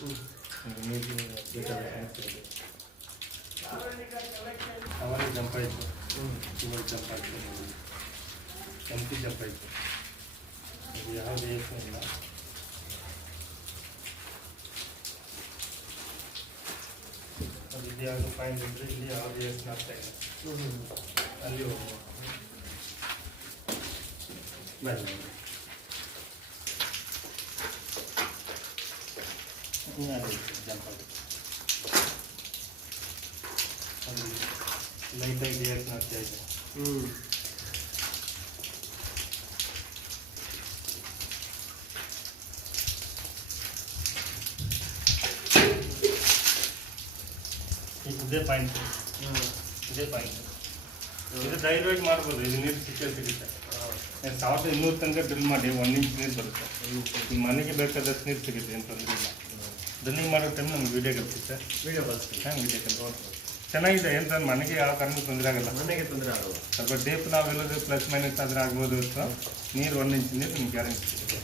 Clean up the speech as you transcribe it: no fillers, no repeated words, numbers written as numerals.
ನೀರು ಅವರಿಗೆ ಜಂಪ್ ಆಯಿತು, ಇವಾಗ ಜಂಪ್ ಆಯಿತು, ಎಂಟಿ ಜಂಪ್ ಆಯಿತು. ಇದು ಯಾವುದೇ ಯೋಚನೆ ಇಲ್ಲ. ಅದು ಇಲ್ಲಿ ಯಾವುದು ಪಾಯಿಂಟ್ ಇದ್ದರೆ ಇಲ್ಲಿ ಯಾವುದೇ ಯೋಚನೆ ಆಗ್ತಾ ಇಲ್ಲ. ಅಲ್ಲಿ ಹೋಗುವ ಮೇಲೆ ಜಂಪ್ ಆಗುತ್ತೆ. ಅದು ಲೈಟಾಗಿ ಯೋಚನೆ ಆಗ್ತಾ ಇದೆ. ಇದೇ ಪಾಯಿಂಟ್, ಇದೇ ಪಾಯಿಂಟ್. ಇದು ಧೈರ್ಯವಾಗಿ ಮಾಡ್ಬೋದು. ಇದು ನೀರು ಸಿಗುತ್ತೆ. 1200 ತನಕ ಡ್ರಿಲ್ ಮಾಡಿ 1 ಇಂಚ್ ನೀರು ಬರುತ್ತೆ. ಈ ಮನೆಗೆ ಬೇಕಾದಷ್ಟು ನೀರು ಸಿಗುತ್ತೆ, ಏನು ತೊಂದರೆ ಇಲ್ಲ. ಡ್ರಿಲ್ಲಿಂಗ್ ಮಾಡೋ ಟೈಮ್ ನಮ್ಗೆ ವೀಡಿಯೋ ಕಲಿಸುತ್ತೆ. ವೀಡಿಯೋ ಕಲಿಸ್ಬೋದು. ಚೆನ್ನಾಗಿದೆ. ಏನು ಮನೆಗೆ ಯಾವ ಕಾರಣಕ್ಕೂ ತೊಂದರೆ ಆಗಲ್ಲ. ಮನೆಗೆ ತೊಂದರೆ ಆಗಲ್ಲ. ಸ್ವಲ್ಪ ಡೀಪ್ ನಾವೆಲ್ಲರೂ ಪ್ಲಸ್ ಮೈನಸ್ ಆದರೆ ಆಗ್ಬೋದು. ನೀರು 1 ಇಂಚ್ ನೀರು ನಿಮ್ಗೆ ಗ್ಯಾರಂಟಿ ಸಿಗುತ್ತೆ.